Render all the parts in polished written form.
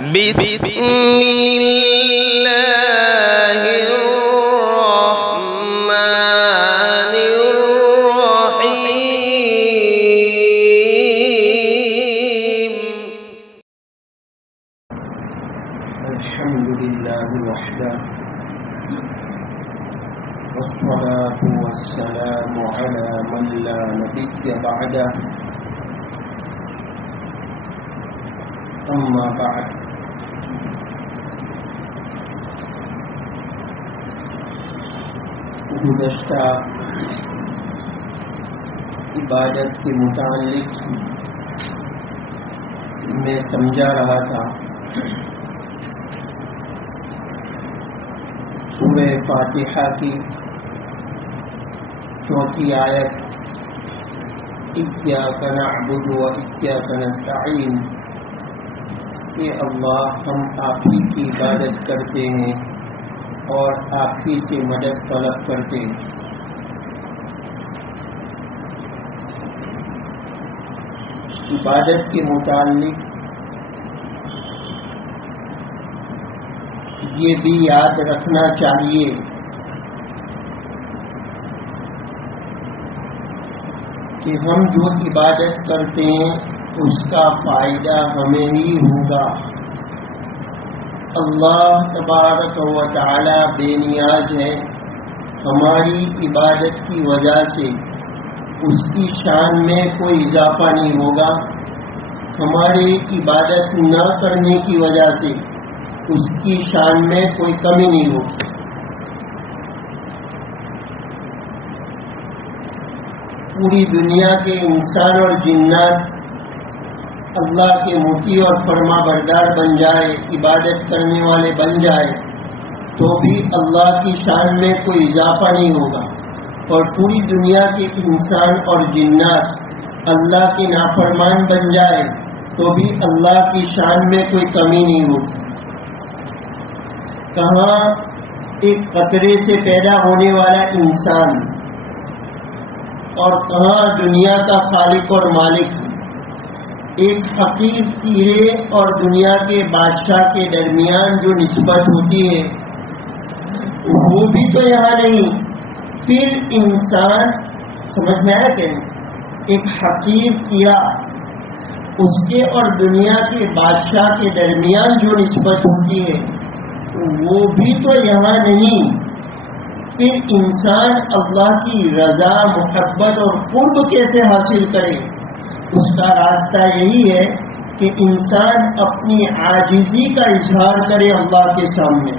بسم اللہ الرحمن الرحیم الحمد لله وحده والصلاة والسلام على من لا نبي بعده أما بعد گزشتہ عبادت کے متعلق میں سمجھا رہا تھا سورہ فاتحہ کی چوتھی آیت اِیَّاکَ نَعْبُدُ وَإِیَّاکَ نَسْتَعِینُ کہ اللہ ہم آپ ہی کی عبادت کرتے ہیں اور آپ ہی سے مدد طلب کرتے ہیں. عبادت کے متعلق یہ بھی یاد رکھنا چاہیے کہ ہم جو عبادت کرتے ہیں اس کا فائدہ ہمیں ہی ہوگا. اللہ تبارک و تعالی بے نیاز ہے. ہماری عبادت کی وجہ سے اس کی شان میں کوئی اضافہ نہیں ہوگا. ہماری عبادت نہ کرنے کی وجہ سے اس کی شان میں کوئی کمی نہیں ہوگی. پوری دنیا کے انسان اور جنات اللہ کے مطیع اور فرما بردار بن جائے، عبادت کرنے والے بن جائے، تو بھی اللہ کی شان میں کوئی اضافہ نہیں ہوگا. اور پوری دنیا کے انسان اور جنات اللہ کے نافرمان بن جائے تو بھی اللہ کی شان میں کوئی کمی نہیں ہوگی. کہاں ایک قطرے سے پیدا ہونے والا انسان اور کہاں دنیا کا خالق اور مالک، ایک حقیر کیڑے اور دنیا کے بادشاہ کے درمیان جو نسبت ہوتی ہے وہ بھی تو یہاں نہیں. پھر انسان سمجھ میں آیا کہ ایک حقیر کیڑا اس کے اور دنیا کے بادشاہ کے درمیان جو نسبت ہوتی ہے وہ بھی تو یہاں نہیں. پھر انسان اللہ کی رضا، محبت اور قرب کیسے حاصل کرے؟ اس کا راستہ یہی ہے کہ انسان اپنی عاجزی کا اظہار کرے، اللہ کے سامنے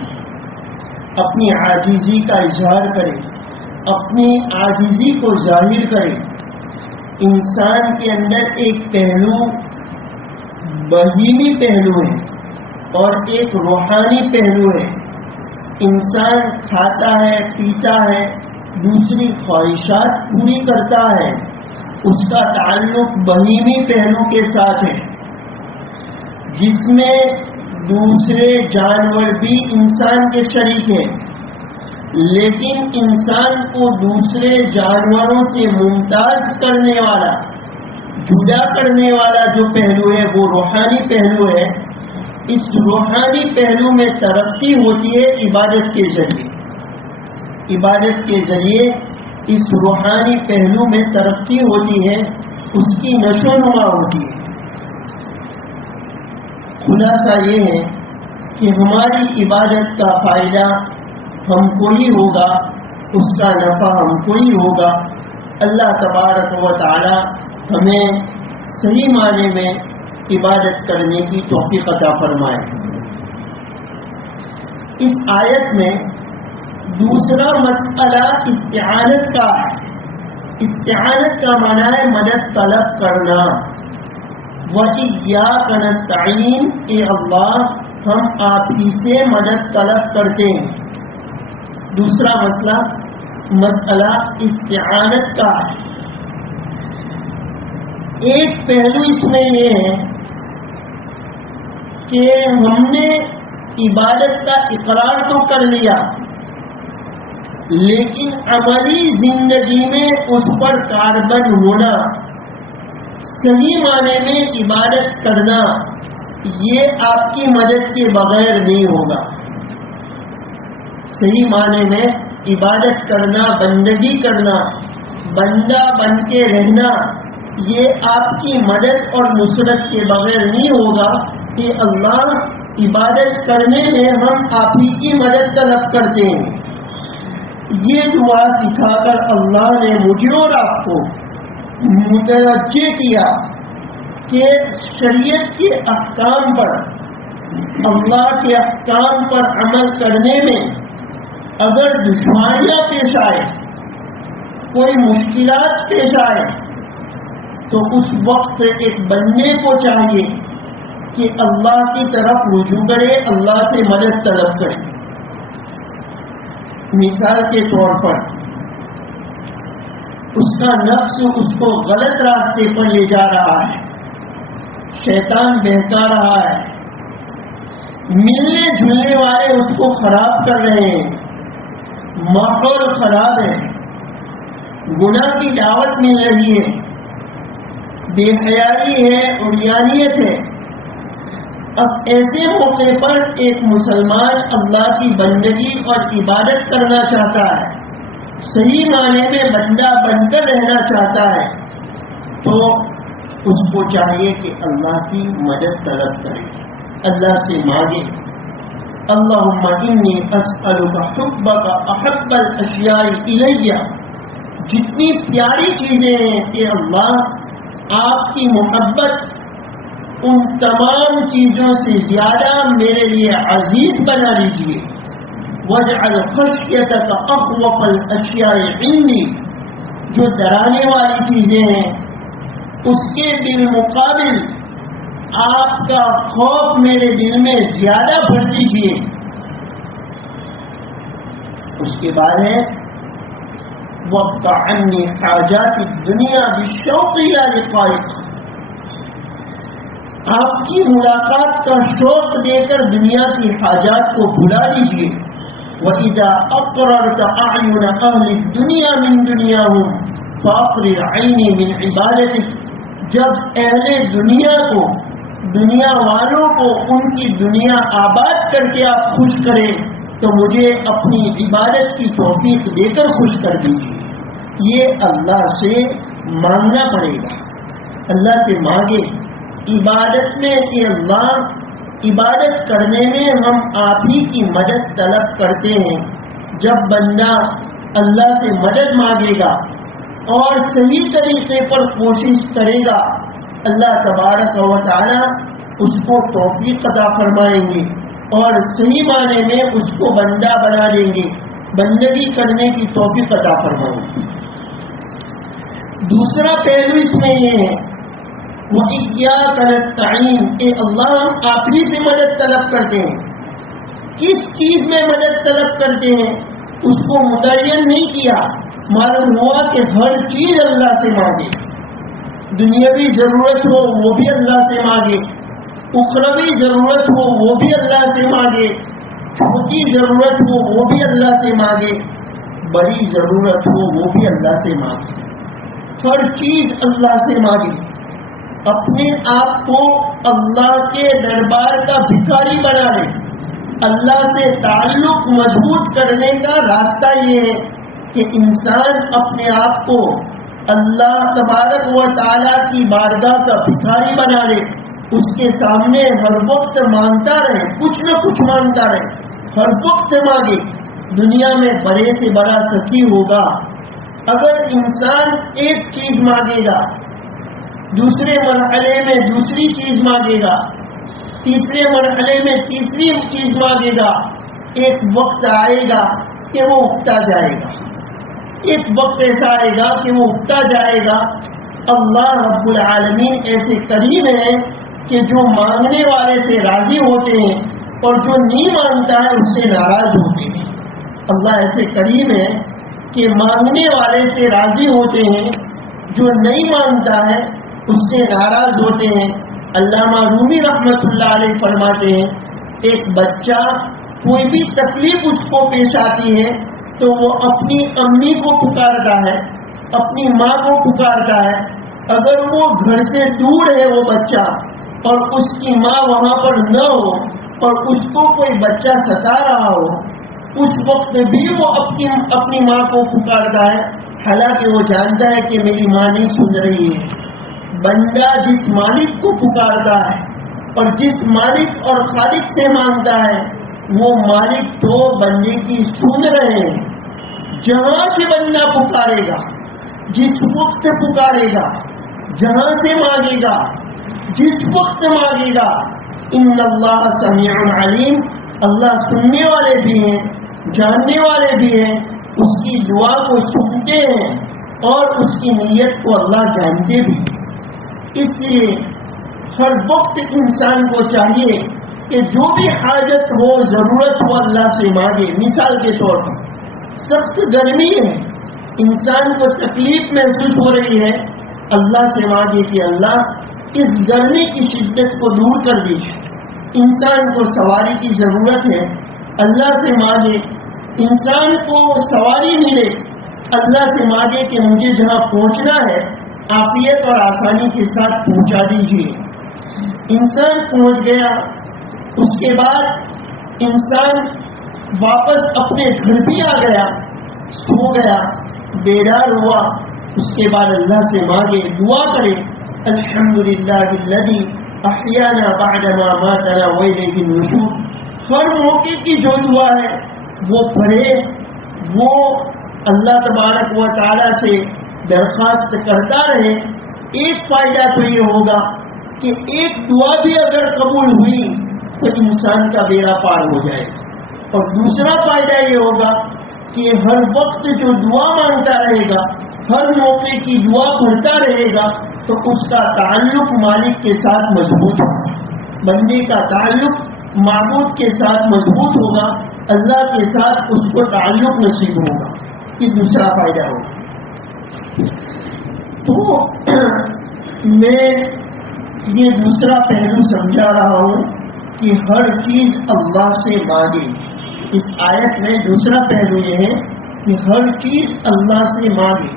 اپنی عاجزی کا اظہار کرے، اپنی عاجزی کو ظاہر کرے. انسان کے اندر ایک پہلو بہیمی پہلو ہے اور ایک روحانی پہلو ہے. انسان کھاتا ہے، پیتا ہے، دوسری خواہشات پوری کرتا ہے، اس کا تعلق بہیمی پہلو کے ساتھ ہے جس میں دوسرے جانور بھی انسان کے شریک ہیں. لیکن انسان کو دوسرے جانوروں سے ممتاز کرنے والا، جدا کرنے والا جو پہلو ہے وہ روحانی پہلو ہے. اس روحانی پہلو میں ترقی ہوتی ہے عبادت کے ذریعے. عبادت کے ذریعے اس روحانی پہلو میں ترقی ہوتی ہے، اس کی نشو و نما ہوتی ہے. خلاصہ یہ ہے کہ ہماری عبادت کا فائدہ ہم کو ہی ہوگا، اس کا نفع ہم کو ہی ہوگا. اللہ تبارک و تعالی ہمیں صحیح معنی میں عبادت کرنے کی توفیق عطا فرمائے. اس آیت میں دوسرا مسئلہ استعانت کا ہے. استعانت کا معنی ہے مدد طلب کرنا. وَإِيَّاكَ نَسْتَعِينُ اے اللہ ہم آپ ہی سے مدد طلب کرتے ہیں. دوسرا مسئلہ استعانت کا ہے. ایک پہلو اس میں یہ ہے کہ ہم نے عبادت کا اقرار تو کر لیا لیکن عملی زندگی میں اس پر کاربند ہونا، صحیح معنی میں عبادت کرنا، یہ آپ کی مدد کے بغیر نہیں ہوگا. صحیح معنی میں عبادت کرنا، بندگی کرنا، بندہ بن کے رہنا، یہ آپ کی مدد اور نصرت کے بغیر نہیں ہوگا کہ اللہ عبادت کرنے میں ہم آپ ہی کی مدد طلب کرتے ہیں. یہ دعا سکھا کر اللہ نے مجھے اور آپ کو متوجہ کیا کہ شریعت کے احکام پر، اللہ کے احکام پر عمل کرنے میں اگر دشواریاں پیش آئے، کوئی مشکلات پیش آئے، تو اس وقت ایک بندے کو چاہیے کہ اللہ کی طرف رجوع کرے، اللہ سے مدد طلب کرے. مثال کے طور پر اس کا نفس اس کو غلط راستے پر لے جا رہا ہے، شیطان بہکا رہا ہے، ملنے جلنے والے اس کو خراب کر رہے ہیں، ماحول خراب ہے، گناہ کی دعوت مل رہی ہے، بے حیائی ہے، عریانیت ہے. اب ایسے موقع پر ایک مسلمان اللہ کی بندگی اور عبادت کرنا چاہتا ہے، صحیح معنی میں بندہ بن کر رہنا چاہتا ہے، تو اس کو چاہیے کہ اللہ کی مدد طلب کرے، اللہ سے مانگے. اللہم انی اسألک حبک احب الاشیاء الی، جتنی پیاری چیزیں ہیں کہ اللہ آپ کی محبت ان تمام چیزوں سے زیادہ میرے لیے عزیز بنا لیجیے. واجعل خشیتک اخوف الاشیاء عندی، جو ڈرانے والی چیزیں ہیں اس کے بالمقابل آپ کا خوف میرے دل میں زیادہ بھر دیجیے. اس کے بعد ہے وَاقْطَعْ عَنِّي حَاجَاتِ الدُّنْيَا بِالشَّوْقِ إِلَىٰ لِقَائِكَ، آپ کی ملاقات کا شوق دے کر دنیا کی حاجات کو بھلا دیجیے. وَإِذَا أَقْرَرْتَ أَعْيُنَ أَهْلِ الدُّنْيَا مِنْ دُنْيَاهُمْ فَأَقْرِرْ عَيْنِي مِنْ عِبَادَتِكَ، جب اہل دنیا کو، دنیا والوں کو ان کی دنیا آباد کر کے آپ خوش کریں تو مجھے اپنی عبادت کی توفیق دے کر خوش کر دیجیے. یہ اللہ سے مانگنا پڑے گا. اللہ سے مانگے عبادت میں کہ اللہ عبادت کرنے میں ہم آپ ہی کی مدد طلب کرتے ہیں. جب بندہ اللہ سے مدد مانگے گا اور صحیح طریقے پر کوشش کرے گا، اللہ تبارک و تعالی اس کو توفیق عطا فرمائیں گے اور صحیح معنی میں اس کو بندہ بنا دیں گے، بندگی کرنے کی توفیق عطا فرمائیں گے. دوسرا پہلو اس میں یہ ہے وَإِيَّاكَ نَسْتَعِينُ، کہ اللہ ہم آپ ہی سے مدد طلب کرتے ہیں. کس چیز میں مدد طلب کرتے ہیں اس کو متعین نہیں کیا، معلوم ہوا کہ ہر چیز اللہ سے مانگے. دنیاوی ضرورت ہو وہ بھی اللہ سے مانگے، اخروی ضرورت ہو وہ بھی اللہ سے مانگے، چھوٹی ضرورت ہو وہ بھی اللہ سے مانگے، بڑی ضرورت ہو وہ بھی اللہ سے مانگے. ہر چیز اللہ سے مانگے. اپنے آپ کو اللہ کے دربار کا بھکاری بنا لے. اللہ سے تعلق مضبوط کرنے کا راستہ یہ ہے کہ انسان اپنے آپ کو اللہ تبارک و تعالیٰ کی بارگاہ کا بھکاری بنا لے. اس کے سامنے ہر وقت مانگتا رہے، کچھ نہ کچھ مانگتا رہے، ہر وقت مانگے. دنیا میں بڑے سے بڑا سخی ہوگا اگر انسان ایک چیز مانگے گا، دوسرے مرحلے میں دوسری چیز مانگے گا، تیسرے مرحلے میں تیسری چیز مانگے گا، ایک وقت آئے گا کہ وہ اگتا جائے گا. ایک وقت ایسا آئے گا کہ وہ اگتا جائے گا. اللہ رب العالمین ایسے کریم ہیں کہ جو مانگنے والے سے راضی ہوتے ہیں اور جو نہیں مانگتا ہے اس سے ناراض ہوتے ہیں. اللہ ایسے کریم ہے کہ مانگنے والے سے راضی ہوتے ہیں، جو نہیں مانگتا ہے اس سے ناراض ہوتے ہیں. علامہ رومی رحمۃ اللہ علیہ فرماتے ہیں ایک بچہ کوئی بھی تکلیف اس کو پیش آتی ہے تو وہ اپنی امی کو پکارتا ہے، اپنی ماں کو پکارتا ہے. اگر وہ گھر سے دور ہے وہ بچہ اور اس کی ماں وہاں پر نہ ہو اور اس کو کوئی بچہ ستا رہا ہو، اس وقت بھی وہ اپنی ماں کو پکارتا ہے، حالانکہ وہ جانتا ہے کہ میری ماں نہیں سن رہی ہے۔ بندہ جس مالک کو پکارتا ہے اور جس مالک اور خالق سے مانگتا ہے، وہ مالک تو بندے کی سن رہے ہیں۔ جہاں سے بندہ پکارے گا، جس وقت پکارے گا، جہاں سے مانگے گا، جس وقت مانگے گا، ان اللہ سمیع علیم، اللہ سننے والے بھی ہیں، جاننے والے بھی ہیں، اس کی دعا کو سنتے ہیں اور اس کی نیت کو اللہ جانتے بھی ہیں۔ اس لیے ہر وقت انسان کو چاہیے کہ جو بھی حاجت ہو، ضرورت ہو، اللہ سے مانگے۔ مثال کے طور پر سخت گرمی ہے، انسان کو تکلیف محسوس ہو رہی ہے، اللہ سے مانگے کہ اللہ اس گرمی کی شدت کو دور کر دیجیے۔ انسان کو سواری کی ضرورت ہے، اللہ سے مانگے۔ انسان کو سواری ملے، اللہ سے مانگے کہ مجھے جہاں پہنچنا ہے عافیت اور آسانی کے ساتھ پہنچا دیجیے۔ انسان پہنچ گیا، اس کے بعد انسان واپس اپنے گھر بھی آ گیا، سو گیا، بیدار ہوا، اس کے بعد اللہ سے مانگے، دعا کرے، الحمدللہ الذی احیانا بعدما ماتنا والیہ النشور۔ ہر موقع کی جو دعا ہے وہ پڑھے، وہ اللہ تبارک و تعالی سے درخواست کرتا رہے۔ ایک فائدہ تو یہ ہوگا کہ ایک دعا بھی اگر قبول ہوئی تو انسان کا بیڑا پار ہو جائے گا، اور دوسرا فائدہ یہ ہوگا کہ ہر وقت جو دعا مانگتا رہے گا، ہر موقع کی دعا پڑھتا رہے گا، تو اس کا تعلق مالک کے ساتھ مضبوط ہوگا، بندے کا تعلق معبود کے ساتھ مضبوط ہوگا، اللہ کے ساتھ اس کو تعلق نصیب ہوگا۔ یہ دوسرا فائدہ ہوگا۔ تو میں یہ دوسرا پہلو سمجھا رہا ہوں کہ ہر چیز اللہ سے مانگے۔ اس آیت میں دوسرا پہلو یہ ہے کہ ہر چیز اللہ سے مانگے۔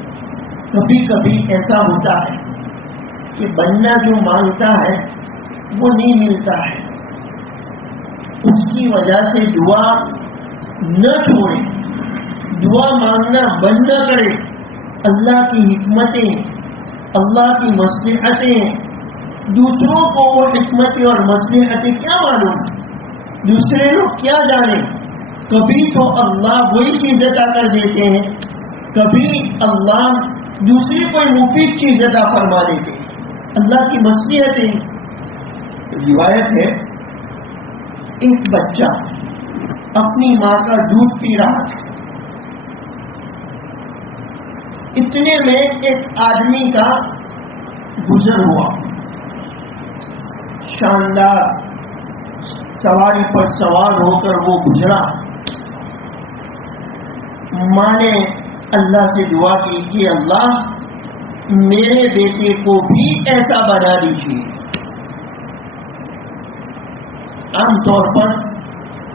کبھی کبھی ایسا ہوتا ہے کہ بندہ جو مانگتا ہے وہ نہیں ملتا ہے، اس کی وجہ سے دعا نہ چھوڑے، دعا مانگنا بند نہ کرے۔ اللہ کی حکمتیں، اللہ کی مصلحتیں، دوسروں کو وہ حکمتیں اور مصلحتیں کیا معلوم، دوسرے لوگ کیا جانے۔ کبھی تو اللہ وہی چیز عطا کر دیتے ہیں، کبھی اللہ دوسری کوئی مفید چیز عطا فرما دیتے ہیں۔ اللہ کی مصلحتیں۔ روایت ہے ایک بچہ اپنی ماں کا دودھ پی رہا تھا، اتنے میں ایک آدمی کا گزر ہوا، شاندار سواری پر سوار ہو کر وہ گزرا۔ ماں نے اللہ سے دعا کی کہ اللہ میرے بیٹے کو بھی ایسا بنا دیجیے۔ عام طور پر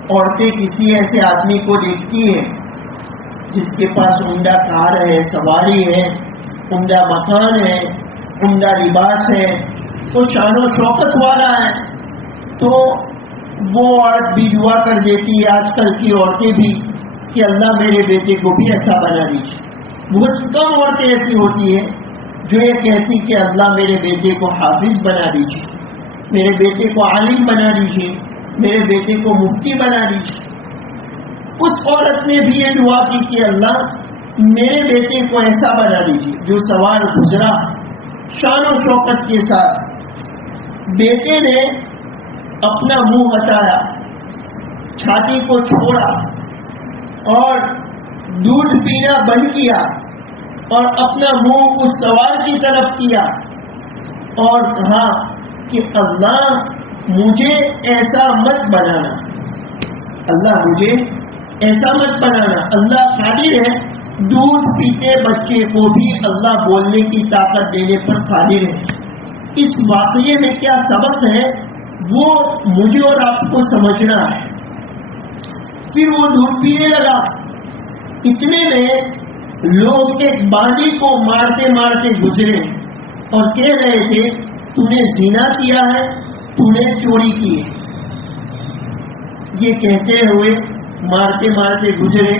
عورتیں کسی ایسے آدمی کو دیکھتی ہیں جس کے پاس عمدہ کار ہے، سواری ہے، عمدہ مکان ہے، عمدہ لباس ہے، وہ شان و شوکت والا ہے، تو وہ عورت بھی دعا کر دیتی ہے، آج کل کی عورتیں بھی، کہ اللہ میرے بیٹے کو بھی ایسا بنا دیجیے۔ بہت کم عورتیں ایسی ہوتی ہیں جو یہ کہتی کہ اللہ میرے بیٹے کو حافظ بنا دیجیے، میرے بیٹے کو عالم بنا دیجیے، میرے بیٹے کو مفتی بنا دیجیے۔ اس عورت نے بھی یہ دعا کی کہ اللہ میرے بیٹے کو ایسا بنا دیجیے جو سوار گزرا شان و شوکت کے ساتھ۔ بیٹے نے اپنا منہ ہٹایا، چھاتی کو چھوڑا اور دودھ پینا بند کیا اور اپنا منہ اس سوار کی طرف کیا اور کہا کہ اللہ مجھے ایسا مت بنانا، اللہ مجھے ایسا مت بنانا۔ اللہ قادر ہے، دودھ پیتے بچے کو بھی اللہ بولنے کی طاقت دینے پر قادر ہے۔ اس واقعے میں کیا سبق ہے وہ مجھے اور آپ کو سمجھنا ہے۔ پھر وہ دودھ پینے لگا، اتنے میں لوگ ایک بانی کو مارتے مارتے گزرے اور کہہ رہے تھے تو نے زنا کیا ہے، تو نے چوری کی ہے. یہ کہتے ہوئے مارتے مارتے گزرے.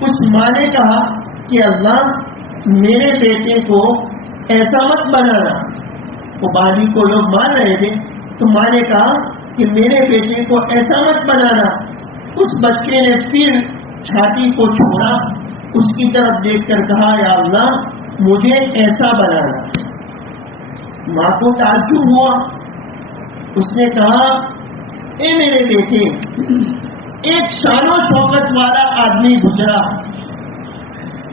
اس ماں نے کہا کہ اللہ میرے بیٹے کو ایسا مت بنانا. وہ باندھی کو لوگ مان رہے تھے تو ماں نے کہا کہ میرے بیٹے کو ایسا مت بنانا. اس بچے نے پھر چھاتی کو چھوڑا, اس کی طرف دیکھ کر کہا یا اللہ مجھے ایسا بنانا. ماں کو تعجب ہوا. اس نے کہا اے میرے بیٹے, ایک شان و شوکت والا آدمی گزرا,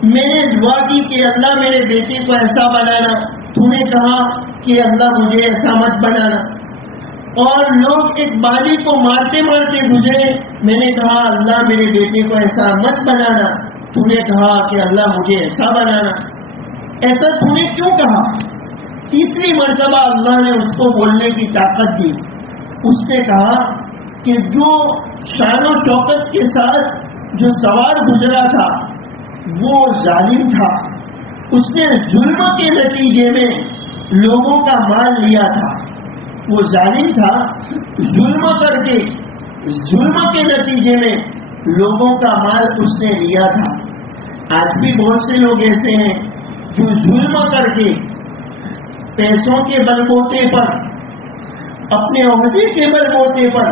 میں نے دعا کی کہ اللہ میرے بیٹے کو ایسا بنانا, تو نے کہا کہ اللہ مجھے ایسا مت بنانا. اور لوگ ایک باندھی کو مارتے مارتے گزرے, میں نے کہا اللہ میرے بیٹے کو ایسا مت بنانا, تو نے کہا کہ اللہ مجھے ایسا بنانا. ایسا تو نے کیوں کہا؟ تیسری مرتبہ اللہ نے اس کو بولنے کی طاقت دی. اس نے کہا کہ جو شان و شوکت کے ساتھ جو سوار گزرا تھا وہ ظالم تھا. اس نے ظلم کے نتیجے میں لوگوں کا مال لیا تھا. وہ ظالم تھا, ظلم کر کے ظلم کے نتیجے میں لوگوں کا مال اس نے لیا تھا. آج بھی بہت سے لوگ ایسے ہیں جو ظلم کر کے پیسوں کے بل بوتے پر, اپنے عہدے کے بل بوتے پر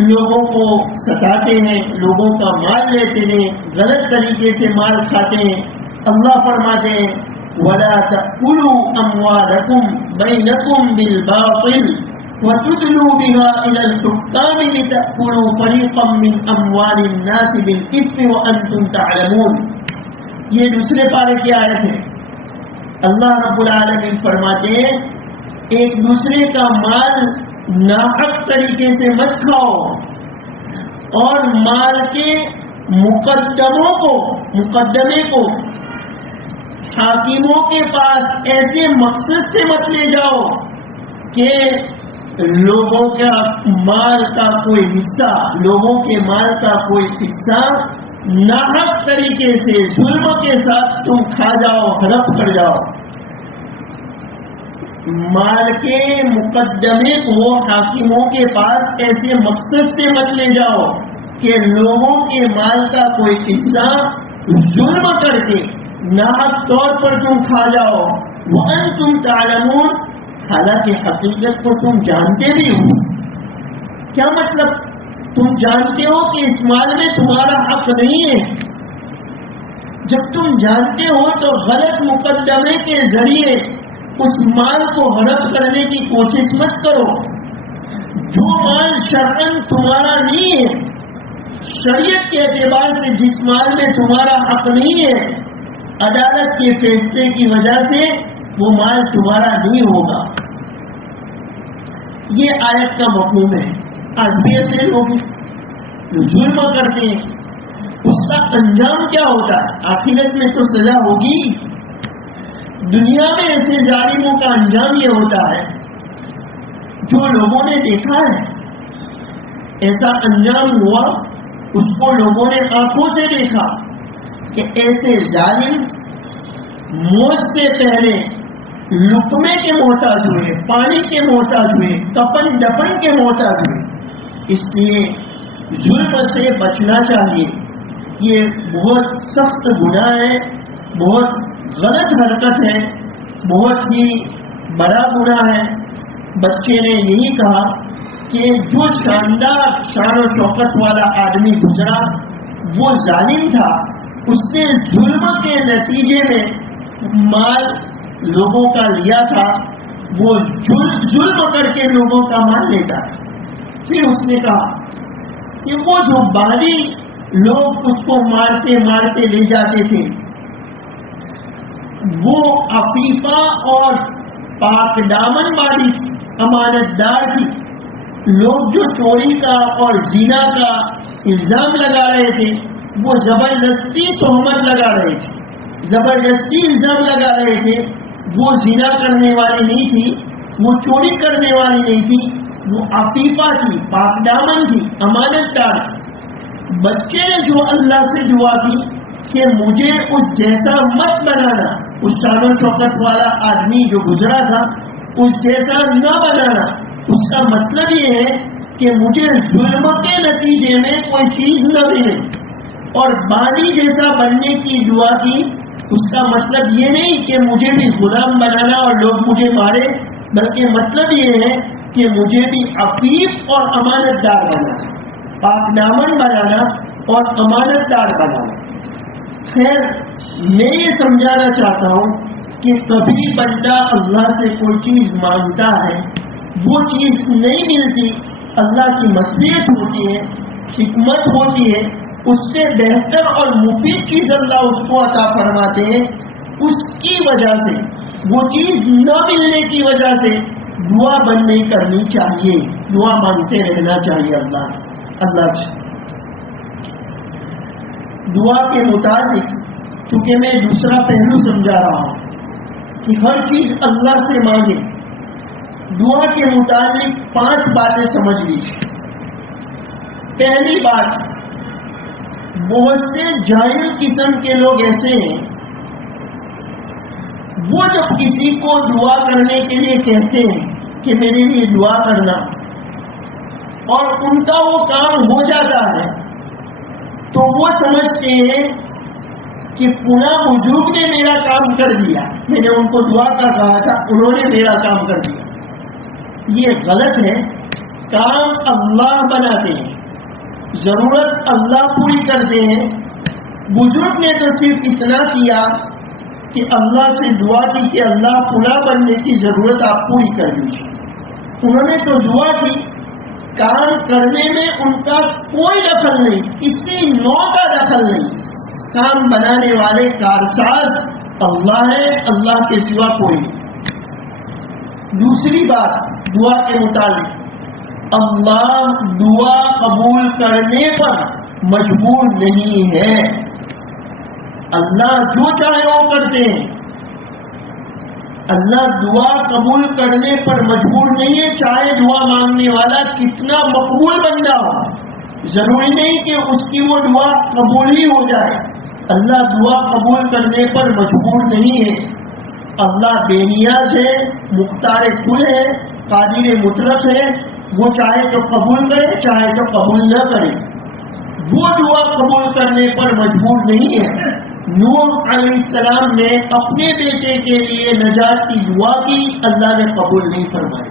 لوگوں کو ستاتے ہیں, لوگوں کا مال لیتے ہیں, غلط طریقے سے مال کھاتے ہیں. اللہ فرماتے ہیں وَلَا تَأْكُلُوا أَمْوَالَكُمْ بَيْنَكُمْ بِالْبَاطِلِ وَتُدْلُوا بِهَا إِلَى الْحُكَّامِ لِتَأْكُلُوا فَرِيقًا مِّنْ أَمْوَالِ النَّاسِ بِالْإِثْمِ وَأَنْتُمْ تَعْلَمُونَ. یہ دوسرے پارے کی آیت ہے. اللہ رب العالمین فرماتے ہیں ایک دوسرے کا مال ناحق طریقے سے مت کھاؤ, اور مال کے مقدمے کو حاکموں کے پاس ایسے مقصد سے مت لے جاؤ کہ لوگوں کا مال کا کوئی حصہ, لوگوں کے مال کا کوئی حصہ ناحق طریقے سے ظلم کے ساتھ تم کھا جاؤ, ہڑپ کر جاؤ. مال کے مقدمے کو حاکموں کے پاس ایسے مقصد سے مت لے جاؤ کہ لوگوں کے مال کا کوئی حصہ ظلم کر کے ناحق طور پر تم کھا جاؤ. وَأَنْتُمْ تَعْلَمُونَ, حالانکہ حقیقت کو تم جانتے بھی ہو. کیا مطلب؟ تم جانتے ہو کہ اس مال میں تمہارا حق نہیں ہے. جب تم جانتے ہو تو غلط مقدمے کے ذریعے اس مال کو ہڑپ کرنے کی کوشش مت کرو. جو مال شرعاً تمہارا نہیں ہے, شریعت کے اعتبار سے جس مال میں تمہارا حق نہیں ہے, عدالت کے فیصلے کی وجہ سے وہ مال تمہارا نہیں ہوگا. یہ آیت کا مفہوم ہے. آج بھی ایسے لوگ جو ظلم کرتے ہیں, اس کا انجام کیا ہوتا ہے؟ آخرت میں تو سزا ہوگی. دنیا میں ایسے ظالموں کا انجام یہ ہوتا ہے, جو لوگوں نے دیکھا ہے ایسا انجام ہوا, اس کو لوگوں نے آنکھوں سے دیکھا کہ ایسے ظالم موت سے پہلے لقمے کے محتاج ہوئے, پانی کے محتاج ہوئے, کفن دفن کے محتاج ہوئے. اس لیے ظلم سے بچنا چاہیے. یہ بہت سخت گناہ ہے, بہت غلط حرکت ہے, بہت ہی بڑا گناہ ہے. بچے نے یہی کہا کہ جو شاندار شان و شوکت والا آدمی گزرا وہ ظالم تھا. اس نے ظلم کے نتیجے میں مال لوگوں کا لیا تھا. وہ ظلم کر کے لوگوں کا مال لیتا ہے. پھر اس نے کہا کہ وہ جو باندھی لوگ اس کو مارتے مارتے لے جاتے تھے, وہ عفیفہ اور پاک دامن والی تھی, امانت دار تھی. لوگ جو چوری کا اور زنا کا الزام لگا رہے تھے وہ زبردستی تہمت لگا رہے تھے, زبردستی الزام لگا رہے تھے. وہ زنا کرنے والی نہیں تھی, وہ چوری کرنے والی نہیں تھی, وہ عفیفہ تھی, پاک دامن تھی, امانت دار تھی. بچے نے جو اللہ سے دعا کی کہ مجھے اس جیسا مت بنانا, اس شان و شوکت والا آدمی جو گزرا تھا اس جیسا نہ بنانا, اس کا مطلب یہ ہے کہ مجھے ظلم کے نتیجے میں کوئی چیز نہ ملے. اور بانی جیسا بننے کی دعا کی، اس کا مطلب یہ نہیں کہ مجھے بھی غلام بنانا اور لوگ مجھے مارے، بلکہ مطلب یہ ہے کہ مجھے بھی عفیف اور امانت دار بنانا، پاک دامن بنانا اور امانت دار بنانا. خیر، میں یہ سمجھانا چاہتا ہوں کہ کبھی بندہ اللہ سے کوئی چیز مانگتا ہے، وہ چیز نہیں ملتی، اللہ کی مصلحت ہوتی ہے، حکمت ہوتی ہے، اس سے بہتر اور مفید چیز اللہ اس کو عطا فرماتے ہیں. اس کی وجہ سے، وہ چیز نہ ملنے کی وجہ سے دعا بند نہیں کرنی چاہیے، دعا مانگتے رہنا چاہیے اللہ سے. دعا کے متعلق چونکہ میں دوسرا پہلو سمجھا رہا ہوں کہ ہر چیز اللہ سے مانگے. دعا کے متعلق 5 باتیں سمجھ لیجیے. پہلی بات، بہت سے جاہل قسم کے لوگ ایسے ہیں، وہ جب کسی کو دعا کرنے کے لیے کہتے ہیں کہ میرے لیے دعا کرنا، اور ان کا وہ کام ہو جاتا ہے، تو وہ سمجھتے ہیں کہ فلاں بزرگ نے میرا کام کر دیا، میں نے ان کو دعا کا کہا تھا، انہوں نے میرا کام کر دیا. یہ غلط ہے. کام اللہ بناتے ہیں، ضرورت اللہ پوری کرتے ہیں. بزرگ نے تو صرف اتنا کیا کہ اللہ سے دعا کی کہ اللہ فلاں بننے کی ضرورت آپ پوری کر دیجیے. انہوں نے تو دعا کی، کام کرنے میں ان کا کوئی دخل نہیں، کسی نوع کا دخل نہیں. کام بنانے والے کارساز اللہ ہے، اللہ کے سوا کوئی نہیں. دوسری بات، دعا کے متعلق، اللہ دعا قبول کرنے پر مجبور نہیں ہے. اللہ جو چاہے وہ کرتے ہیں. اللہ دعا قبول کرنے پر مجبور نہیں ہے، چاہے دعا مانگنے والا کتنا مقبول بندہ ہو. ضروری نہیں کہ اس کی وہ دعا قبول ہی ہو جائے. اللہ دعا قبول کرنے پر مجبور نہیں ہے. اللہ بے نیاز ہے، مختار کل ہے، قادر مطلق ہے. وہ چاہے تو قبول کرے، چاہے تو قبول نہ کرے. وہ دعا قبول کرنے پر مجبور نہیں ہے. نوح علیہ السلام نے اپنے بیٹے کے لیے نجات کی دعا کی، اللہ نے قبول نہیں فرمائی.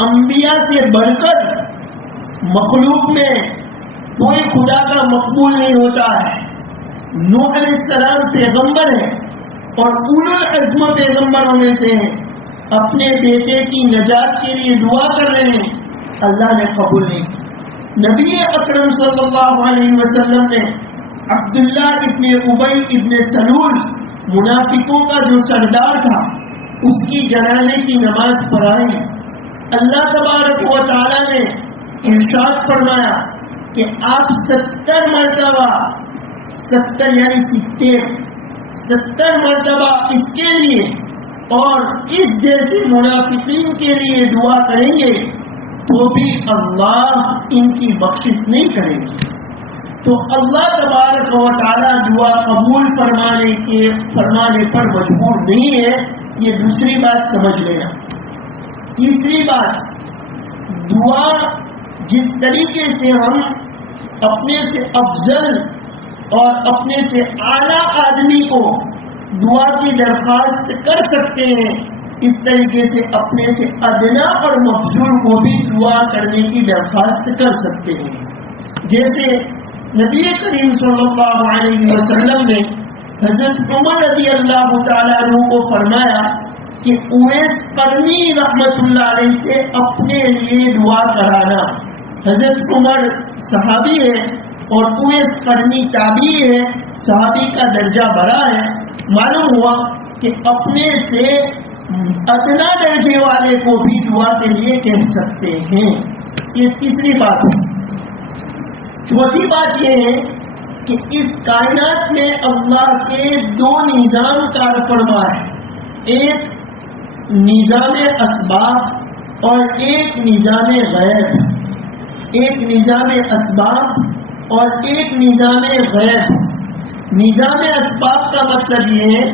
انبیاء سے بڑھ کر مخلوق میں کوئی خدا کا مقبول نہیں ہوتا ہے. نوح علیہ السلام پیغمبر ہے اور اولو العزم پیغمبروں میں سے ہیں. اپنے بیٹے کی نجات کے لیے دعا کر رہے ہیں، اللہ نے قبول نہیں. نبی اکرم صلی اللہ علیہ وسلم نے عبداللہ ابن ابی ابن سلول، منافقوں کا جو سردار تھا، اس کی جنازے کی نماز پڑھائی. اللہ تبارک و تعالی نے ارشاد فرمایا کہ آپ 70 مرتبہ، 70 یعنی 70 مرتبہ اس کے لیے اور اس جیسے منافقین کے لیے دعا کریں گے تو بھی اللہ ان کی بخشش نہیں کریں گے. تو اللہ تبارک و تعالی دعا قبول فرمانے پر مجبور نہیں ہے. یہ دوسری بات سمجھ لینا. تیسری بات، دعا جس طریقے سے ہم اپنے سے افضل اور اپنے سے اعلیٰ آدمی کو دعا کی درخواست کر سکتے ہیں، اس طریقے سے اپنے سے ادنا اور مفضول کو بھی دعا کرنے کی درخواست کر سکتے ہیں. جیسے نبی کریم صلی اللہ علیہ وسلم نے حضرت عمر رضی اللہ تعالیٰ عنہ کو فرمایا کہ اویس قرنی رحمت اللہ علیہ سے اپنے لیے دعا کرانا. حضرت عمر صحابی ہے اور اویس قرنی تابعی ہے، صحابی کا درجہ بڑا ہے. معلوم ہوا کہ اپنے سے ادنا درجے والے کو بھی دعا کے لیے کہہ سکتے ہیں. یہ تیسری بات ہے. چوتھی بات یہ ہے کہ اس کائنات میں اللہ کے 2 نظام کار فرما ہے. ایک نظام اسباب اور ایک نظام غیب. ایک نظام اسباب اور ایک نظام غیب. نظام اسباب کا مطلب یہ ہے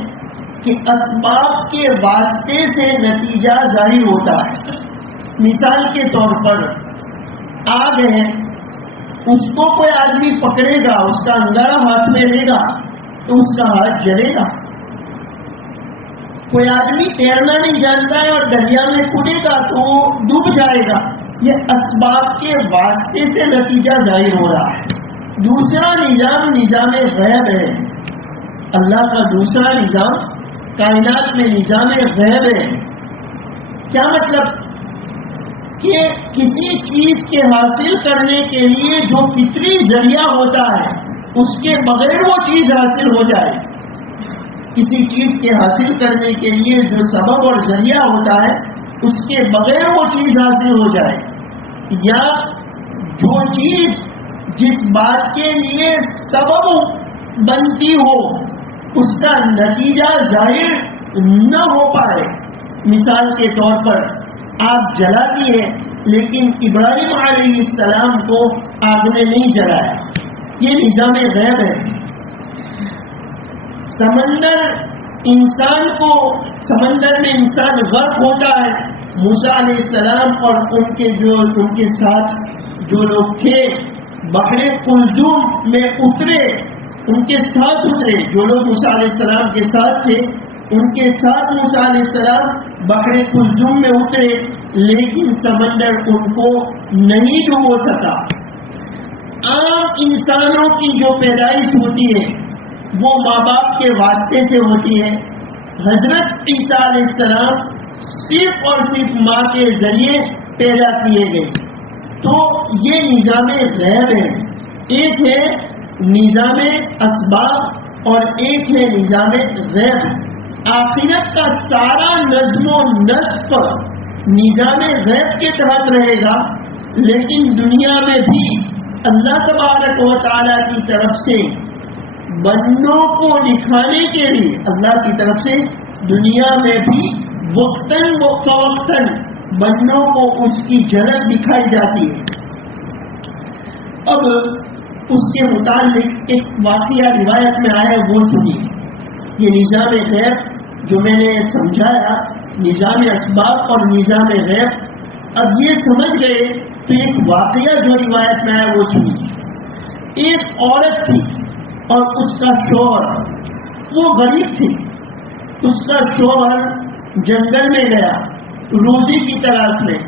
کہ اسباب کے واسطے سے نتیجہ ظاہر ہوتا ہے. مثال کے طور پر آگ ہے، اس کو کوئی آدمی پکڑے گا، اس کا انگارہ ہاتھ میں لے گا تو اس کا ہاتھ جلے گا۔ کوئی آدمی تیرنا نہیں جانتا ہے اور دریا میں کودے گا تو وہ ڈوب جائے گا۔ یہ اسباب کے واسطے سے نتیجہ ظاہر ہو رہا ہے۔ دوسرا نظام نظام غیب ہے، اللہ کا دوسرا نظام کائنات میں نظام غیب ہے۔ کیا مطلب؟ کہ کسی چیز کے حاصل کرنے کے لیے جو فطری ذریعہ ہوتا ہے اس کے بغیر وہ چیز حاصل ہو جائے، کسی چیز کے حاصل کرنے کے لیے جو سبب اور ذریعہ ہوتا ہے اس کے بغیر وہ چیز حاصل ہو جائے، یا جو چیز جس بات کے لیے سبب بنتی ہو اس کا نتیجہ ظاہر نہ ہو پائے۔ مثال کے طور پر آگ جلاتی ہے لیکن ابراہیم علیہ السلام کو آگ نے نہیں جلایا، یہ نظام غیب ہے۔ سمندر میں انسان غرق ہوتا ہے، موسیٰ علیہ السلام اور ان کے ساتھ جو لوگ تھے بحر قلزم میں اترے، ان کے ساتھ اترے، جو لوگ موسیٰ علیہ السلام کے ساتھ تھے ان کے ساتھ موسیٰ علیہ السلام بحر قلزم میں اترے، لیکن سمندر ان کو نہیں ڈبو سکا۔ عام انسانوں کی جو پیدائش ہوتی ہے وہ ماں باپ کے واسطے سے ہوتی ہے۔ حضرت عیسیٰ علیہ السلام صرف اور صرف ماں کے ذریعے پیدا کیے گئے۔ تو یہ نظام غیب ہے، ایک ہے نظام اسباب اور ایک ہے نظام غیب۔ آخرت کا سارا نظم و نسق نظام غیب کے تحت رہے گا، لیکن دنیا میں بھی اللہ تبارک و تعالیٰ کی طرف سے بندوں کو دکھانے کے لیے اللہ کی طرف سے دنیا میں بھی وقتاً فوقتاً بندوں کو اس کی جھلک دکھائی جاتی ہے۔ اب اس کے متعلق ایک واقعہ روایت میں آیا وہ سنیے۔ یہ نظام غیب جو میں نے سمجھایا، نظام اسباب اور نظام غیب، اب یہ سمجھ گئے تو ایک واقعہ جو روایت میں آیا وہ سنیے۔ ایک عورت تھی اور اس کا شوہر، وہ غریب تھی، اس کا شوہر جنگل میں گیا روزی کی تلاش میں،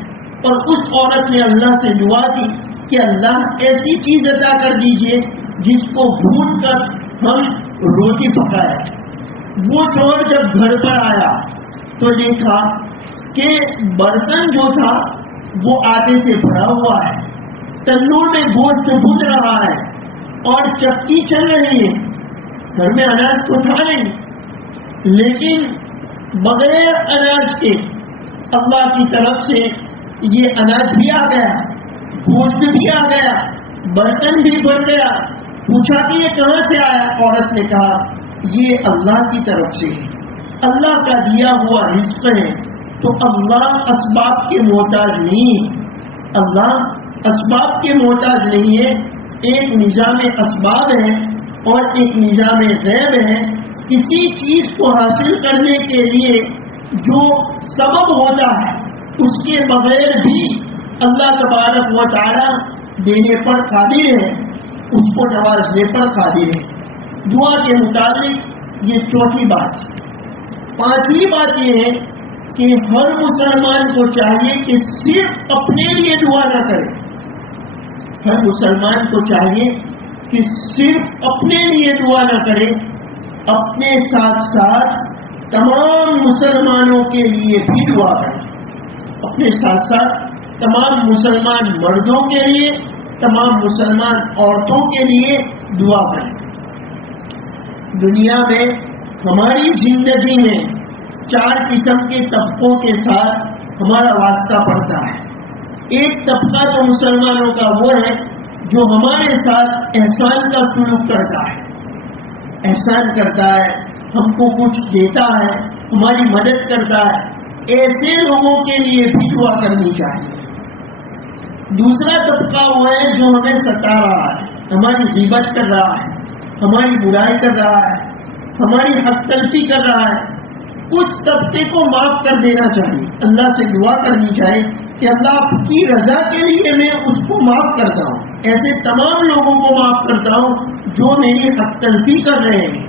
اور اس عورت نے اللہ سے دعا کی کہ اللہ ایسی چیز عطا کر دیجئے جس کو بھون کر ہم روٹی پکائے۔ وہ شوہر جب گھر پر آیا تو دیکھا کہ برتن جو تھا وہ آٹے سے بھرا ہوا ہے، تندور میں گوشت بھون رہا ہے اور چکی چل رہی ہے۔ گھر میں اناج تو تھا نہیں، لیکن بغیر اناج کے اللہ کی طرف سے یہ اناج بھی آ گیا، گوشت بھی آ گیا، برتن بھی بھر گیا۔ پوچھا کہ یہ کہاں سے آیا؟ عورت نے کہا یہ اللہ کی طرف سے ہے، اللہ کا دیا ہوا رزق ہے۔ تو اللہ اسباب کے محتاج نہیں، اللہ اسباب کے محتاج نہیں ہے۔ ایک نظام اسباب ہے اور ایک نظام غیب ہے۔ کسی چیز کو حاصل کرنے کے لیے جو سبب ہوتا ہے اس کے بغیر بھی اللہ تبارک و تعالی دینے پر قادر ہے، اس کو نوازنے پر قادر ہے۔ دعا کے متعلق یہ چوتھی بات۔ پانچویں بات یہ ہے کہ ہر مسلمان کو چاہیے کہ صرف اپنے لیے دعا نہ کرے۔ ہر مسلمان کو چاہیے کہ صرف اپنے لیے دعا نہ کرے، اپنے ساتھ ساتھ تمام مسلمانوں کے لیے بھی دعا کرے۔ اپنے ساتھ ساتھ تمام مسلمان مردوں کے لیے، تمام مسلمان عورتوں کے لیے دعا کریں۔ دنیا میں ہماری زندگی میں 4 قسم کے طبقوں کے ساتھ ہمارا واسطہ پڑتا ہے۔ ایک طبقہ تو مسلمانوں کا وہ ہے جو ہمارے ساتھ احسان کا سلوک کرتا ہے، احسان کرتا ہے، ہم کو کچھ دیتا ہے، ہماری مدد کرتا ہے۔ ایسے لوگوں کے لیے بھی دعا کرنی چاہیے۔ دوسرا طبقہ وہ ہے جو ہمیں ستا رہا ہے، ہماری غیبت کر رہا ہے، ہماری برائی کر رہا ہے، ہماری حق تلفی کر رہا ہے۔ اس طبقے کو معاف کر دینا چاہیے، اللہ سے دعا کرنی چاہیے کہ اللہ کی رضا کے لیے میں اس کو معاف کرتا ہوں، ایسے تمام لوگوں کو معاف کرتا ہوں جو میری حق تلفی کر رہے ہیں،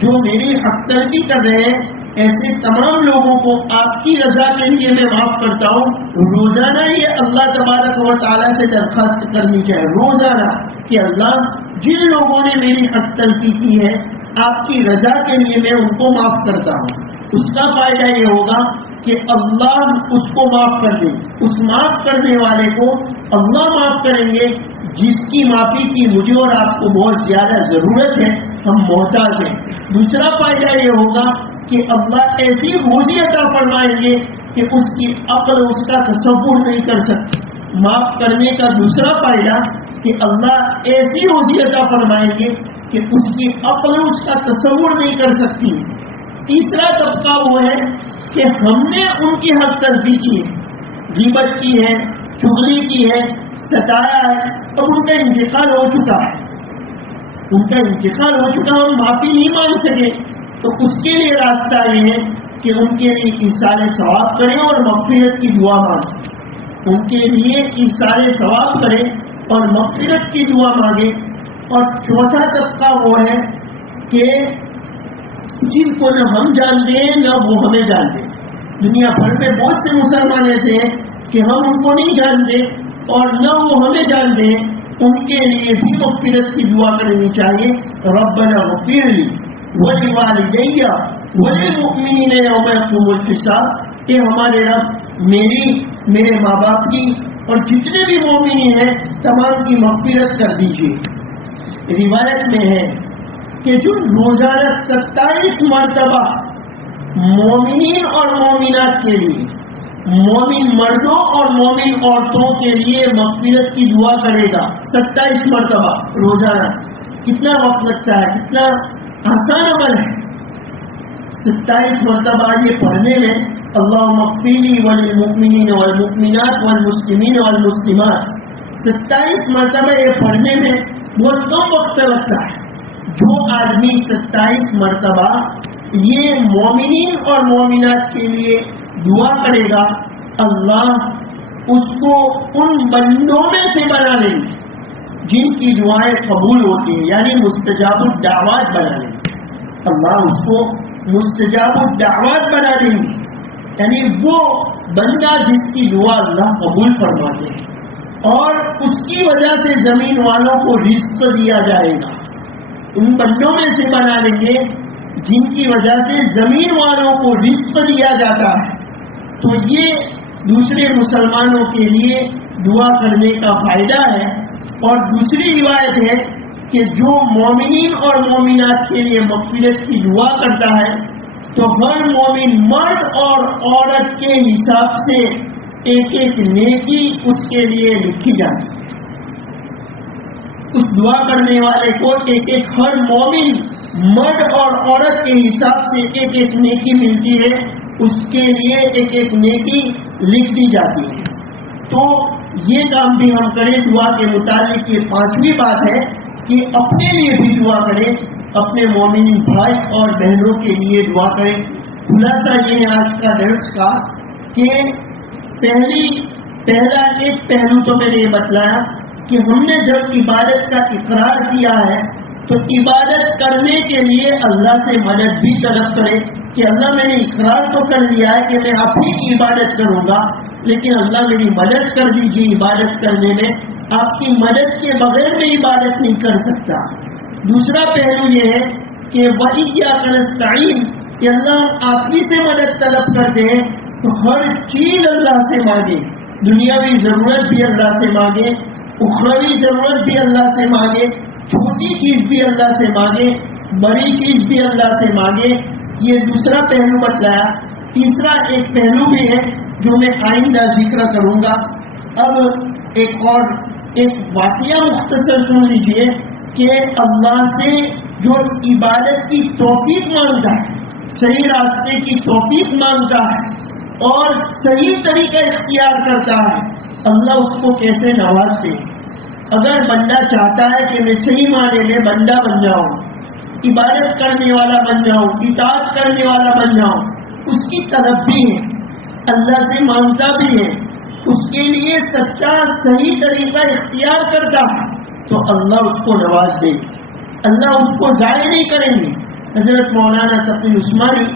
جو میری حق تلفی کر رہے ہیں، ایسے تمام لوگوں کو آپ کی رضا کے لیے میں معاف کرتا ہوں۔ روزانہ یہ اللہ تبارک و تعالیٰ سے درخواست کرنی چاہیے روزانہ کہ اللہ جن لوگوں نے میری حق تلفی کی ہے آپ کی رضا کے لیے میں ان کو معاف کرتا ہوں۔ اس کا فائدہ یہ ہوگا کہ اللہ اس کو معاف کر دے، اس معاف کرنے والے کو اللہ معاف کریں گے جس کی معافی کی مجھے اور آپ کو بہت زیادہ ضرورت ہے، ہم محتاج ہیں۔ دوسرا فائدہ یہ ہوگا کہ اللہ ایسی روزی عطا فرمائیں گے کہ اس کی عقل اس کا تصور نہیں کر سکتی۔ معاف کرنے کا دوسرا فائدہ کہ اللہ ایسی روزی عطا فرمائیں گے کہ اس کی عقل اس کا تصور نہیں کر سکتی۔ تیسرا طبقہ وہ ہے کہ ہم نے ان کی حق تلفی کی ہے، غیبت کی ہے، چغلی کی ہے، ستایا ہے، اب ان کا انتقال ہو چکا ہے، ہم معافی نہیں مانگ سکے، تو اس کے لیے راستہ یہ ہے کہ ان کے لیے ایثار ثواب کریں اور مغفرت کی دعا مانگیں، ان کے لیے ایثار ثواب کریں اور مغفرت کی دعا مانگیں۔ اور چوتھا طبقہ وہ ہے کہ جن کو نہ ہم جانتے ہیں نہ وہ ہمیں جانتے ہیں۔ دنیا بھر میں بہت سے مسلمان ایسے ہیں کہ ہم ان کو نہیں جانتے اور نہ وہ ہمیں جانتے ہیں، ان کے لیے بھی مغفرت کی دعا کرنی چاہیے۔ ربنا اغفر لی ولوالدی وللمؤمنین یوم یقوم الحساب، کہ ہمارے رب میرے ماں باپ کی اور جتنے بھی مومنین ہیں تمام کی مغفرت کر دیجیے۔ روایت میں ہے کہ جو روزانہ 27 مرتبہ مومنین اور مومنات کے لیے، مومن مردوں اور مومن عورتوں کے لیے مغفرت کی دعا کرے گا 27 مرتبہ روزانہ، کتنا وقت لگتا ہے، کتنا آسان عمل ہے۔ 27 مرتبہ یہ پڑھنے میں اللہم اغفر لی وللمؤمنین والمؤمنات والمسلمین والمسلمات، 27 مرتبہ یہ پڑھنے میں بہت کم وقت لگتا ہے۔ جو آدمی 27 مرتبہ یہ مومنین اور مومنات کے لیے دعا کرے گا، اللہ اس کو ان بندوں میں سے بنا لیں گے جن کی دعائیں قبول ہوتی ہیں، یعنی مستجاب الدعوات بنا لیں گے۔ اللہ اس کو مستجاب الدعوات بنا دیں گے، یعنی وہ بندہ جس کی دعا اللہ قبول فرماتے ہیں، اور اس کی وجہ سے زمین والوں کو رزق دیا جائے گا۔ ان بندوں میں سے بنا لیں گے جن کی وجہ سے زمین والوں کو رزق دیا جاتا ہے۔ تو یہ دوسرے مسلمانوں کے لیے دعا کرنے کا فائدہ ہے۔ اور دوسری روایت ہے کہ جو مومنین اور مومنات کے لیے مغفرت کی دعا کرتا ہے تو ہر مومن مرد اور عورت کے حساب سے ایک ایک نیکی اس کے لیے لکھی جاتی ہے۔ اس دعا کرنے والے کو ایک ایک ہر مومن مرد اور عورت کے حساب سے ایک ایک نیکی ملتی ہے، اس کے لیے ایک ایک نیکی لکھ دی جاتی ہے۔ تو یہ کام بھی ہم کریں دعا کے متعلق۔ یہ پانچویں بات ہے کہ اپنے لیے بھی دعا کریں، اپنے مومن بھائی اور بہنوں کے لیے دعا کریں۔ خلاصہ یہ ہے آج کا درس کا کہ پہلا ایک پہلو تو میں نے یہ بتلایا کہ ہم نے جب عبادت کا اقرار کیا ہے تو عبادت کرنے کے لیے اللہ سے مدد بھی طلب کرے کہ اللہ میں نے اقرار تو کر لیا ہے کہ میں آپ ہی کی عبادت کروں گا، لیکن اللہ میری مدد کر دیجیے عبادت کرنے میں، آپ کی مدد کے بغیر میں عبادت نہیں کر سکتا۔ دوسرا پہلو یہ ہے کہ وَإِيَّاكَ نَسْتَعِينُ، کہ اللہ آپ ہی سے مدد طلب کرتے ہیں تو ہر چیز اللہ سے مانگے، دنیاوی ضرورت بھی اللہ سے مانگے، اخروی ضرورت بھی اللہ سے مانگے، چھوٹی چیز بھی اللہ سے مانگے، بڑی چیز بھی اللہ سے مانگے۔ یہ دوسرا پہلو بتلایا۔ تیسرا ایک پہلو بھی ہے جو میں آئندہ ذکر کروں گا۔ اب ایک واقعہ مختصر سن لیجیے کہ اللہ سے جو عبادت کی توفیق مانگتا ہے، صحیح راستے کی توفیق مانگتا ہے اور صحیح طریقہ اختیار کرتا ہے، اللہ اس کو کیسے نوازتے ہیں۔ اگر بندہ چاہتا ہے کہ میں صحیح معنی میں بندہ بن جاؤں، عبادت کرنے والا بن جاؤں، اطاعت کرنے والا بن جاؤں، اس کی طلب بھی ہے، اللہ سے مانگتا بھی ہے، اس کے لیے سچا صحیح طریقہ اختیار کرتا ہے تو اللہ اس کو نواز دے گی، اللہ اس کو ضائع نہیں کریں گے۔ حضرت مولانا تقی عثمانی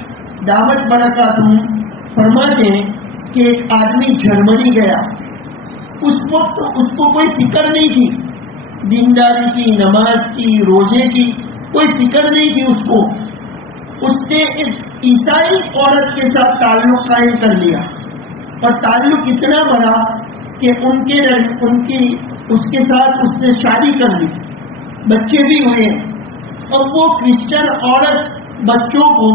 دعوت برکاتہم فرماتے ہیں کہ ایک آدمی جرمنی گیا، اس وقت اس کو کوئی فکر نہیں تھی دینداری کی، نماز کی، روزے کی، کوئی فکر نہیں تھی اس کو۔ اس نے ایک عیسائی عورت کے ساتھ تعلق قائم کر لیا اور تعلق اتنا بڑا کہ اس کے ساتھ اس نے شادی کر لی، بچے بھی ہوئے۔ اور وہ کرسچن عورت بچوں کو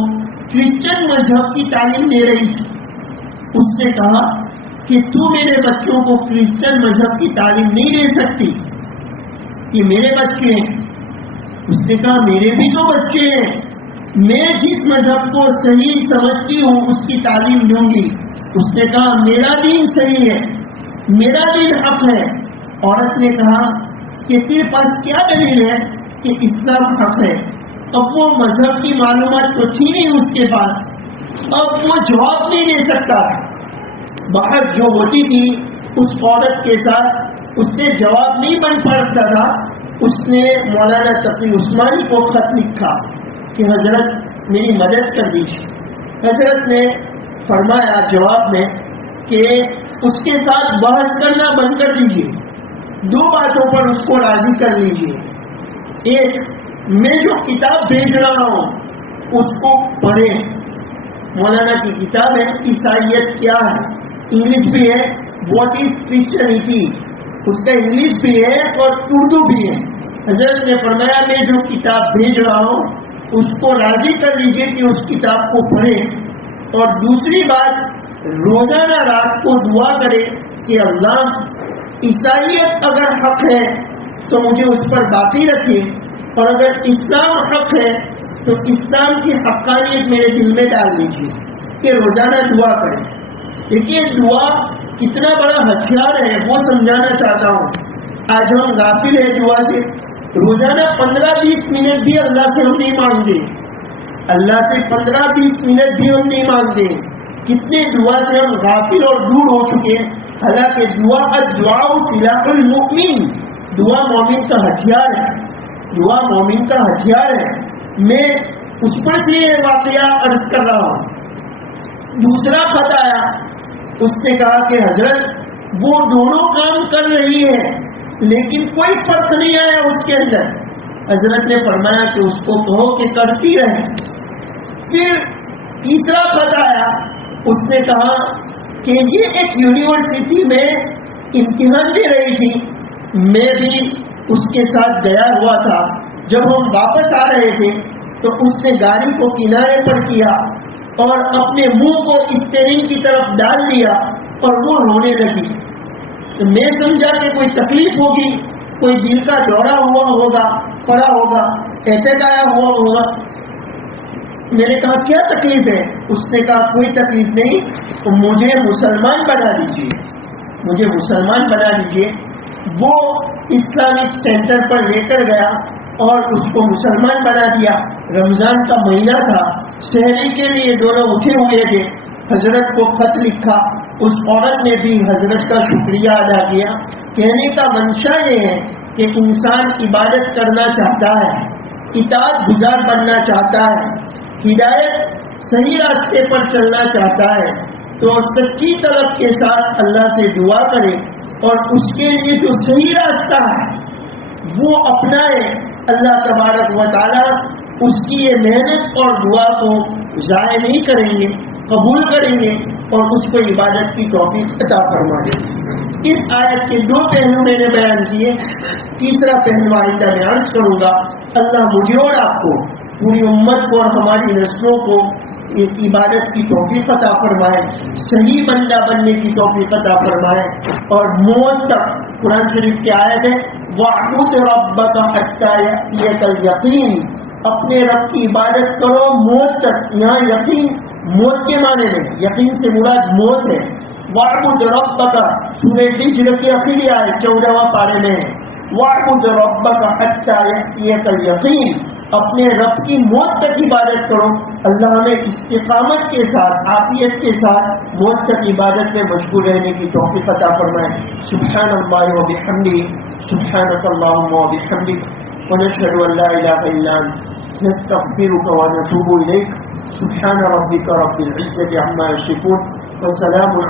کرسچن مذہب کی تعلیم دے رہی تھی۔ اس نے کہا کہ تو میرے بچوں کو کرسچن مذہب کی تعلیم نہیں دے سکتی، یہ میرے بچے ہیں۔ اس نے کہا میرے بھی تو بچے ہیں، میں جس مذہب کو صحیح سمجھتی ہوں اس کی تعلیم دوں گی۔ اس نے کہا میرا دین صحیح ہے، میرا دین حق ہے۔ عورت نے کہا کہ تیرے پاس کیا دلیل ہے کہ اسلام حق ہے؟ اب وہ مذہب کی معلومات تو تھی نہیں اس کے پاس، اب وہ جواب نہیں دے سکتا۔ بحث جو ہوتی تھی اس عورت کے ساتھ اس سے جواب نہیں بن پڑتا تھا۔ اس نے مولانا تقی عثمانی کو خط لکھا کہ حضرت میری مدد کر دیجیے۔ حضرت نے فرمایا جواب میں کہ اس کے ساتھ بحث کرنا بند کر دیجیے، دو باتوں پر اس کو راضی کر لیجیے۔ ایک، میں جو کتاب بھیج رہا ہوں اس کو پڑھیں، مولانا کی کتاب ہے عیسائیت کیا ہے، انگلش بھی ہے، واٹ از کرسچینٹی، اس کا انگلش بھی ہے اور اردو بھی ہے۔ حضرت نے فرمایا میں جو کتاب بھیج رہا ہوں اس کو راضی کر لیجیے کہ اس کتاب کو پڑھیں، اور دوسری بات روزانہ رات کو دعا کرے کہ اللہ عیسائیت اگر حق ہے تو مجھے اس پر باقی رکھے، اور اگر اسلام حق ہے تو اسلام کی حقانیت میرے دل میں ڈال دیجیے کہ روزانہ دعا کریں۔ دیکھیے دعا کتنا بڑا ہتھیار ہے وہ سمجھانا چاہتا ہوں۔ آج ہم غافل ہیں دعا سے، روزانہ 15-20 منٹ بھی اللہ سے ہم نہیں مانگتے، اللہ سے 15-20 منٹ بھی ہم نہیں مانگتے۔ کتنے دعا سے ہم غافل اور دور ہو چکے ہیں۔ حالانکہ دعا سلاح المؤمن، دعا مومن کا ہتھیار ہے، دعا مومن کا ہتھیار ہے۔ میں اس پر سے یہ واقعہ عرض کر رہا ہوں۔ دوسرا خط آیا، اس نے کہا کہ حضرت وہ دونوں کام کر رہی ہے لیکن کوئی فرق نہیں آیا اس کے اندر۔ حضرت نے فرمایا کہ اس کو کہو کہ کرتی رہے۔ پھر تیسرا خط آیا، اس نے کہا کہ یہ ایک یونیورسٹی میں امتحان دے رہی تھی، میں بھی اس کے ساتھ گیا ہوا تھا۔ جب ہم واپس آ رہے تھے تو اس نے گاڑی کو کنارے پر کیا اور اپنے منہ کو اسٹیئرنگ کی طرف ڈال دیا اور وہ رونے لگی۔ تو میں سمجھا کہ کوئی تکلیف ہوگی، کوئی دل کا دورہ ہوا ہوگا، پڑا ہوگا، ایسے گایا ہوا ہوگا۔ میں نے کہا کیا تکلیف ہے؟ اس نے کہا کوئی تکلیف نہیں، تو مجھے مسلمان بنا دیجیے، مجھے مسلمان بنا دیجیے۔ وہ اسلامک سینٹر پر لے کر گیا اور اس کو مسلمان بنا دیا۔ رمضان کا مہینہ تھا، شہری کے لیے دونوں اٹھے ہوئے تھے۔ حضرت کو خط لکھا، اس عورت نے بھی حضرت کا شکریہ ادا کیا۔ کہنے کا منشا یہ ہے کہ انسان عبادت کرنا چاہتا ہے، اطاعت گزار بننا چاہتا ہے، ہدایت صحیح راستے پر چلنا چاہتا ہے تو سچی طلب کے ساتھ اللہ سے دعا کرے اور اس کے لیے جو صحیح راستہ ہے وہ اپنائے۔ اللہ تبارک و تعالیٰ اس کی یہ محنت اور دعا کو ضائع نہیں کریں گے، قبول کریں گے اور اس کو عبادت کی توفیق عطا فرمائیں گے۔ اس آیت کے دو پہلو میں نے بیان کیے، تیسرا پہلو آئندہ میں عرض کروں گا۔ اللہ مجھے اور آپ کو، پوری امت کو اور ہماری نسلوں کو اس عبادت کی توفیق عطا فرمائے، صحیح بندہ بننے کی توفیق عطا فرمائے، اور موت تک قرآن شریف کی آیت ہے وَاعْبُدْ رَبَّكَ حَتَّىٰ يَأْتِيَكَ الْيَقِينُ، اپنے رب کی عبادت کرو موت تک۔ یہاں یقین موت کے معنی میں، یقین سے مراد موت ہے۔ وَاعْبُدْ رَبَّكَ سورہ ہجر کی آخری آیت 14واں پارے میں ہے، وَاعْبُدْ رَبَّكَ حَتَّىٰ يَأْتِيَكَ الْيَقِينُ، اپنے رب کی موت تک عبادت کرو. اللہ ہمیں استقامت کے ساتھ عافیت کے ساتھ موت تک عبادت میں مشغول رہنے کی توفیق عطا فرمائے. سبحان اللہ و بحمدہ سبحانک اللہم و بحمدک ونشہد ان لا الہ الا انت نستغفرک ونتوب الیک. سبحان ربک رب العزة عما یصفون وسلام علی